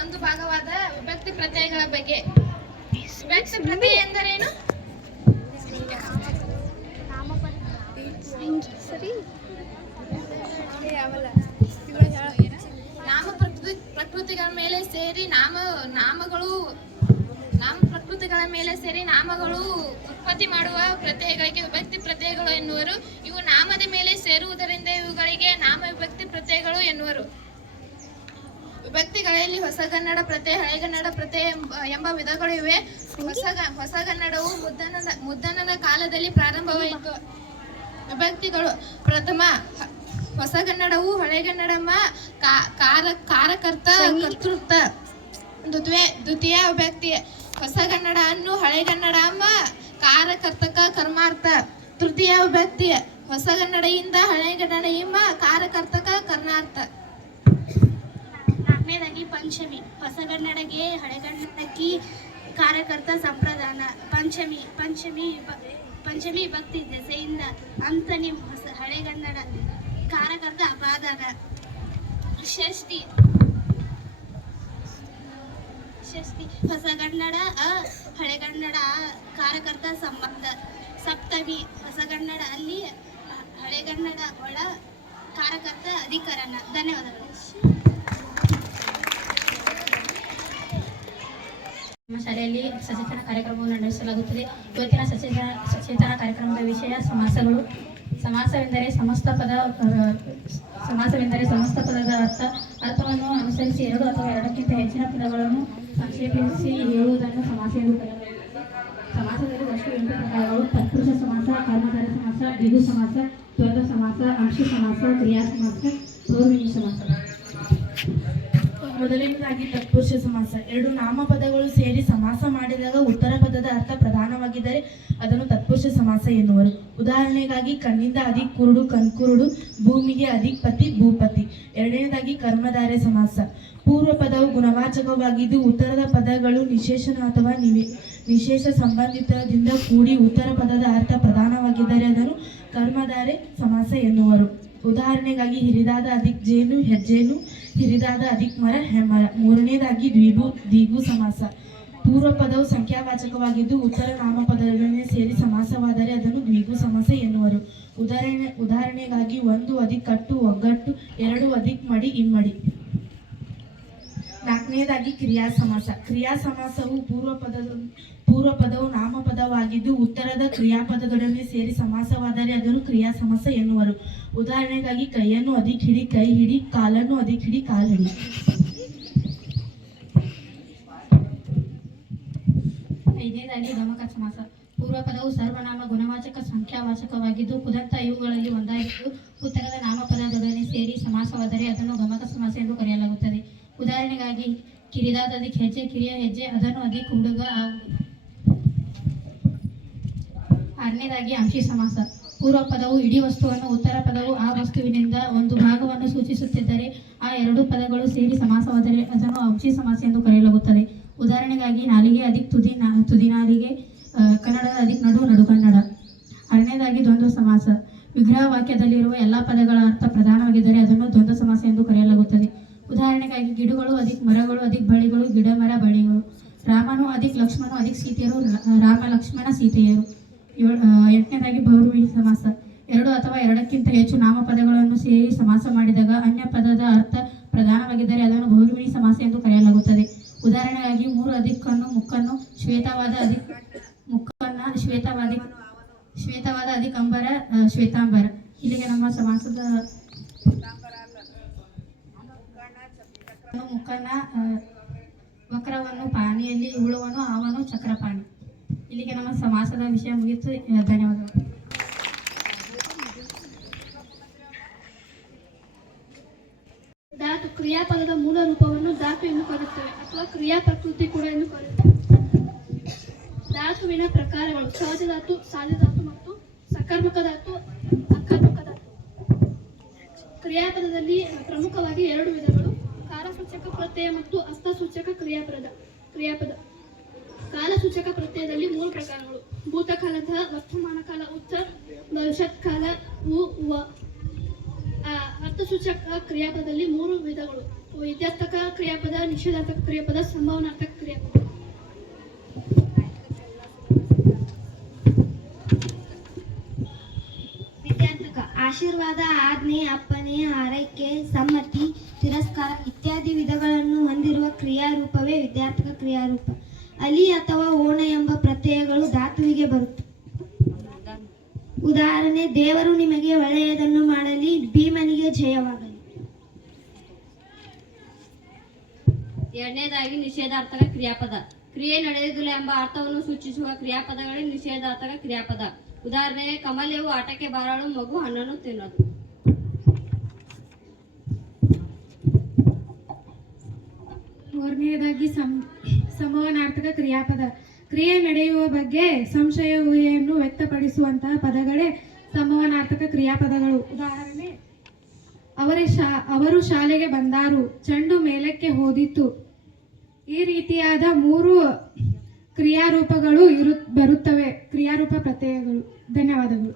ಒಂದು ಭಾಗವಾದ ವಿಭಕ್ತಿ ಪ್ರತ್ಯಯಗಳ ಬಗ್ಗೆ. ವಿಭಕ್ತಿ ಪ್ರತ್ಯಯ ಎಂದರೇನು? ನಾಮ ಪ್ರಕೃತಿಗಳ ಮೇಲೆ ಸೇರಿ ನಾಮಗಳು ಉತ್ಪತ್ತಿ ಮಾಡುವ ಪ್ರತ್ಯಯಗಳಿಗೆ ವಿಭಕ್ತಿ ಪ್ರತ್ಯಯಗಳು ಎನ್ನುವರು. ಇವು ನಾಮದ ಮೇಲೆ ಸೇರುವುದರಿಂದ ಇವುಗಳಿಗೆ ನಾಮ ವಿಭಕ್ತಿ ಪ್ರತ್ಯಯಗಳು ಎನ್ನುವರು. ವಿಭಕ್ತಿಗಳಲ್ಲಿ ಹೊಸಗನ್ನಡ ಪ್ರತ್ಯಯ, ಹಳೆಗನ್ನಡ ಪ್ರತ್ಯಯ ಎಂಬ ವಿಧಗಳು ಇವೆ. ಹೊಸಗನ್ನಡವು ಮುದ್ದನನ ಕಾಲದಲ್ಲಿ ಪ್ರಾರಂಭವಾಯಿತು. ವಿಭಕ್ತಿಗಳು: ಪ್ರಥಮ, ಹೊಸಗನ್ನಡವು ಹಳೆಗನ್ನಡಮ್ಮ ಕಾರಕರ್ತ ಕರ್ತೃತ್ವ. ದ್ವಿತೀಯ ವಿಭಕ್ತಿ: ಹೊಸಗನ್ನಡ ಅನ್ನು ಹಳೆಗನ್ನಡಮ್ಮ ಕಾರಕರ್ತಕ ಕರ್ಮಾರ್ಥ. ತೃತೀಯ ವಿಭಕ್ತಿ: ಹೊಸಗನ್ನಡೆಯಿಂದ ಹಳೆಗನ್ನಡ ಕಾರಕರ್ತಕ ಕರ್ನಾರ್ಥ. ನಾಲ್ಕನೇದಾಗಿ ಪಂಚಮಿ: ಹೊಸಗನ್ನಡಗೆ ಹಳೆಗನ್ನಡಕ್ಕೆ ಕಾರಕರ್ತ ಸಂಪ್ರದಾನ. ಪಂಚಮಿ ಭಕ್ತಿ ದೆಸೆಯಿಂದ ಅಂತನಿ ಹಳೆಗನ್ನಡ ಕಾರಕರ್ತ ಅಪಾದಾನ. ಷಷ್ಠಿ ಹೊಸಗನ್ನಡ ಹಳೆಗನ್ನಡ ಕಾರಕರ್ತ ಸಂಬಂಧ. ಸಪ್ತಮಿ: ಹೊಸಗನ್ನಡ ಅಲ್ಲಿ ಹಳೆಗನ್ನಡ ಒಳ ಕಾರಕರ್ತ ಅಧಿಕರಣ. ಧನ್ಯವಾದಗಳು. ನಮ್ಮ ಶಾಲೆಯಲ್ಲಿ ಸಚೇತನ ಕಾರ್ಯಕ್ರಮವನ್ನು ನಡೆಸಲಾಗುತ್ತದೆ. ಇವತ್ತಿನ ಸಚೇತನ ಕಾರ್ಯಕ್ರಮದ ವಿಷಯ ಸಮಾಸಗಳು. ಸಮಾಸವೆಂದರೆ ಸಮಸ್ತ ಪದದ ಅರ್ಥವನ್ನು ಅನುಸರಿಸಿ ಎರಡು ಅಥವಾ ಎರಡಕ್ಕಿಂತ ಹೆಚ್ಚಿನ ಪದಗಳನ್ನು ಸಂಕ್ಷೇಪಿಸಿ ಹೇಳುವುದನ್ನು ಸಮಾಸ ಎಂದು ಕರೆಯಲಾಗುತ್ತದೆ. ಸಮಾಸದಲ್ಲಿ ಒಟ್ಟು 8 ಪ್ರಕಾರಗಳು: ತತ್ಪುರುಷ ಸಮಾಸ, ಕರ್ಮಧಾರಯ ಸಮಾಸ, ದ್ವಿಗು ಸಮಾಸ, ದ್ವಂದ್ವ ಸಮಾಸ, ಅಂಶಿ ಸಮಾಸ, ಕ್ರಿಯಾ ಸಮಾಸ, ಬಹುವ್ರೀಹಿ ಸಮಾಸ. ಮೊದಲನೇದಾಗಿ ತತ್ಪುರುಷ ಸಮಾಸ. ಎರಡು ನಾಮಪದಗಳು ಸೇರಿ ಸಮಾಸ ಮಾಡಿದಾಗ ಉತ್ತರ ಪದದ ಅರ್ಥ ಪ್ರಧಾನವಾಗಿದ್ದರೆ ಅದನ್ನು ತತ್ಪುರುಷ ಸಮಾಸ ಎನ್ನುವರು. ಉದಾಹರಣೆಗಾಗಿ ಕಣ್ಣಿಂದ ಅಧಿಕ್ ಕುರುಡು ಕಣ್ಕುರುಡು, ಭೂಮಿಗೆ ಅಧಿಕ್ ಪತಿ ಭೂಪತಿ. ಎರಡನೇದಾಗಿ ಕರ್ಮಧಾರಯ ಸಮಾಸ. ಪೂರ್ವ ಪದವು ಗುಣವಾಚಕವಾಗಿದ್ದು ಉತ್ತರದ ಪದಗಳು ನಿಶೇಷಣ ಅಥವಾ ನಿಶೇಷ ಸಂಬಂಧಿತದಿಂದ ಕೂಡಿ ಉತ್ತರ ಪದದ ಅರ್ಥ ಪ್ರಧಾನವಾಗಿದ್ದರೆ ಅದನ್ನು ಕರ್ಮಧಾರಯ ಸಮಾಸ ಎನ್ನುವರು. ಉದಾಹರಣೆಗಾಗಿ ಹಿರಿದಾದ ಅಧಿಕ್ ಜೇನು ಹೆಜ್ಜೇನು, ಹಿರಿದಾದ ಅಧಿಕ್ ಮರ ಹೆಮ್ಮರ. ಮೂರನೇದಾಗಿ ದ್ವಿಗು ಸಮಾಸ. ಪೂರ್ವ ಪದವು ಸಂಖ್ಯಾವಾಚಕವಾಗಿದ್ದು ಉತ್ತರ ನಾಮಪದಗಳನ್ನೇ ಸೇರಿ ಸಮಾಸವಾದರೆ ಅದನ್ನು ದ್ವಿಗು ಸಮಾಸ ಎನ್ನುವರು. ಉದಾಹರಣೆಗಾಗಿ 1 ಅಧಿಕ್ ಕಟ್ಟು ಒಗ್ಗಟ್ಟು, 2 ಅಧಿಕ್ ಮಡಿ ಇಮ್ಮಡಿ. ನಾಲ್ಕನೇದಾಗಿ ಕ್ರಿಯಾ ಸಮಾಸ. ಕ್ರಿಯಾ ಸಮಾಸವು ಪೂರ್ವ ಪದವು ನಾಮಪದವಾಗಿದ್ದು ಉತ್ತರದ ಕ್ರಿಯಾಪದಗಳನ್ನೇ ಸೇರಿ ಸಮಾಸವಾದರೆ ಅದನ್ನು ಕ್ರಿಯಾ ಸಮಾಸ ಎನ್ನುವರು. ಉದಾಹರಣೆಗಾಗಿ ಕೈಯನ್ನು ಅಧಿಕ್ ಹಿಡಿ ಕೈ ಹಿಡಿ, ಕಾಲನ್ನು ಅಧಿಕ್ ಹಿಡಿ ಕಾಲು ಹಿಡಿ. ಐದನೇದಾಗಿ ಗಮಕ ಸಮಾಸ. ಪೂರ್ವ ಪದವು ಸರ್ವನಾಮ ಗುಣವಾಚಕ ಸಂಖ್ಯಾವಾಚಕವಾಗಿದ್ದು ಕುದಂತ ಇವುಗಳಲ್ಲಿ ಒಂದಾಗಿದ್ದು ಉತ್ತರದ ನಾಮಪದದೊಡನೆ ಸೇರಿ ಸಮಾಸವಾದರೆ ಅದನ್ನು ಗಮಕ ಸಮಾಸ ಎಂದು ಕರೆಯಲಾಗುತ್ತದೆ. ಉದಾಹರಣೆಗಾಗಿ ಕಿರಿದಾದ ಅಧಿಕ್ ಹೆಜ್ಜೆ ಕಿರಿಯ ಹೆಜ್ಜೆ, ಅದನ್ನು ಅಧಿಕ್ ಹುಡುಗ. ಆರನೇದಾಗಿ ಅಂಶಿ ಸಮಾಸ. ಪೂರ್ವ ಪದವು ಇಡೀ ವಸ್ತುವನ್ನು, ಉತ್ತರ ಪದವು ಆ ವಸ್ತುವಿನಿಂದ ಒಂದು ಭಾಗವನ್ನು ಸೂಚಿಸುತ್ತಿದ್ದರೆ ಆ ಎರಡು ಪದಗಳು ಸೇರಿ ಸಮಾಸವಾದರೆ ಅದನ್ನು ಅಂಶಿ ಸಮಾಸ ಎಂದು ಕರೆಯಲಾಗುತ್ತದೆ. ಉದಾಹರಣೆಗಾಗಿ ನಾಲಿಗೆ ಅಧಿಕ್ ತುದಿನಾಲಿಗೆ, ಕನ್ನಡದ ಅಧಿಕ್ ನಡುಗನ್ನಡ. ಆರನೇದಾಗಿ ದ್ವಂದ್ವ ಸಮಾಸ. ವಿಗ್ರಹ ವಾಕ್ಯದಲ್ಲಿರುವ ಎಲ್ಲ ಪದಗಳ ಅರ್ಥ ಪ್ರಧಾನವಾಗಿದ್ದರೆ ಅದನ್ನು ದ್ವಂದ್ವ ಸಮಾಸ ಎಂದು ಕರೆಯಲಾಗುತ್ತದೆ. ಉದಾಹರಣೆಗಾಗಿ ಗಿಡಗಳು ಅಧಿಕ್ ಮರಗಳು ಅಧಿಕ್ ಬಳ್ಳಿಗಳು, ಗಿಡ ಮರ ಬಳ್ಳಿಗಳು. ರಾಮನು ಅಧಿಕ್ ಲಕ್ಷ್ಮಣನು ಅಧಿಕ್ ಸೀತೆಯರು, ರಾಮ ಲಕ್ಷ್ಮಣ ಸೀತೆಯರು. ಎಂಟನೇದಾಗಿ ಬಹುವ್ರೀಹಿ ಸಮಾಸ. ಎರಡು ಅಥವಾ ಎರಡಕ್ಕಿಂತ ಹೆಚ್ಚು ನಾಮಪದಗಳನ್ನು ಸೇರಿ ಸಮಾಸ ಮಾಡಿದಾಗ ಅನ್ಯ ಪದದ ಅರ್ಥ ಪ್ರಧಾನವಾಗಿದ್ದರೆ ಅದನ್ನು ಬಹುವ್ರೀಹಿ ಸಮಾಸ ಎಂದು ಕರೆಯಲಾಗುತ್ತದೆ. ಉದಾಹರಣೆಗಾಗಿ 3 ಅಧಿಕನ್ನು ಮುಕ್ಕನ್ನು, ಶ್ವೇತವಾದ ಅಧಿಕ್ ಅಂಬರ ಶ್ವೇತಾಂಬರ. ಇಲ್ಲಿಗೆ ನಮ್ಮ ಸಮಾಸದ ಮುಖನ ವಕ್ರವನ್ನು ಪಾಣಿಯಲ್ಲಿ ಉಳುವನು ಅವನು ಚಕ್ರಪಾಣಿ. ಇಲ್ಲಿಗೆ ನಮ್ಮ ಸಮಾಸದ ವಿಷಯ ಮುಗಿತು. ಧನ್ಯವಾದಗಳು. ಧಾತು ಕ್ರಿಯಾಪದದ ಮೂಲ ರೂಪವನ್ನು ಧಾತು ಎಂದು ಕರೆಯುತ್ತೇವೆ ಅಥವಾ ಕ್ರಿಯಾ ಪ್ರಕೃತಿ ಕೂಡ ಎಂದು ಕರೆಯುತ್ತೇವೆ. ಧಾತುವಿನ ಪ್ರಕಾರಗಳು: ಸಹಜ ಧಾತು, ಸಾಧ್ಯ ಧಾತು ಮತ್ತು ಸಕರ್ಮಕ ಧಾತು, ಅಕರ್ಮಕ ಧಾತು. ಕ್ರಿಯಾಪದದಲ್ಲಿ ಪ್ರಮುಖವಾಗಿ 2 ವಿಧಗಳು: ಕಾಲಸೂಚಕ ಪ್ರತ್ಯಯ ಮತ್ತು ಹಸ್ತಸೂಚಕ ಕ್ರಿಯಾಪದ. ಕಾಲಸೂಚಕ ಪ್ರತ್ಯಯದಲ್ಲಿ 3 ಪ್ರಕಾರಗಳು: ಭೂತಕಾಲದ, ವರ್ತಮಾನ ಕಾಲ ಉತ್ತ, ಭವಿಷ್ಯತ್ ಕಾಲ ಉ ವ. ಅರ್ಥಸೂಚಕ ಕ್ರಿಯಾಪದದಲ್ಲಿ 3 ವಿಧಗಳು: ವಿದ್ಯಾರ್ಥಕ ಕ್ರಿಯಾಪದ, ನಿಷೇಧಾರ್ಥಕ ಕ್ರಿಯಾಪದ, ಸಂಭಾವನಾರ್ಥಕ ಕ್ರಿಯಾಪದ. ವಿದ್ಯಾರ್ಥಕ ಆಶೀರ್ವಾದ, ಆಜ್ಞೆ, ಅಪ್ಪಣೆ, ಆರೈಕೆ, ಸಮ್ಮತಿ, ತಿರಸ್ಕಾರ ಇತ್ಯಾದಿ ವಿಧಗಳನ್ನು ಹೊಂದಿರುವ ಕ್ರಿಯಾರೂಪವೇ ವಿದ್ಯಾರ್ಥಕ ಕ್ರಿಯಾರೂಪ. ಅಲಿ ಅಥವಾ ಓಣ ಎಂಬ ಪ್ರತ್ಯಯಗಳು ಧಾತುವಿಗೆ ಬರುತ್ತವೆ. ಉದಾಹರಣೆ: ದೇವರು ನಿಮಗೆ ಒಳ್ಳೆಯದನ್ನು ಮಾಡಲಿ, ಭೀಮನಿಗೆ ಜಯವಾಗಲಿ. ಎರಡನೇದಾಗಿ ನಿಷೇಧಾರ್ಥಕ ಕ್ರಿಯಾಪದ. ಕ್ರಿಯೆ ನಡೆಯುವುದಿಲ್ಲ ಎಂಬ ಅರ್ಥವನ್ನು ಸೂಚಿಸುವ ಕ್ರಿಯಾಪದಗಳೇ ನಿಷೇಧಾರ್ಥಕ ಕ್ರಿಯಾಪದ. ಉದಾಹರಣೆಗೆ ಕಮಲೆಯು ಆಟಕ್ಕೆ ಬಾರಳು, ಮಗು ಹಣ್ಣನ್ನು ತಿನ್ನೋದು. ಮೂರನೆಯದಾಗಿ ಸಂಭವನಾರ್ಥಕ ಕ್ರಿಯಾಪದ. ಕ್ರಿಯೆ ನಡೆಯುವ ಬಗ್ಗೆ ಸಂಶಯ ಊಹೆಯನ್ನು ವ್ಯಕ್ತಪಡಿಸುವಂತಹ ಪದಗಳೇ ಸಂಭವನಾರ್ಥಕ ಕ್ರಿಯಾಪದಗಳು. ಉದಾಹರಣೆ: ಅವರು ಶಾಲೆಗೆ ಬಂದಾರು, ಚೆಂಡು ಮೇಲಕ್ಕೆ ಹೋದಿತು. ಈ ರೀತಿಯಾದ 3 ಕ್ರಿಯಾರೂಪಗಳು ಬರುತ್ತವೆ, ಕ್ರಿಯಾರೂಪ ಪ್ರತ್ಯಯಗಳು. ಧನ್ಯವಾದಗಳು.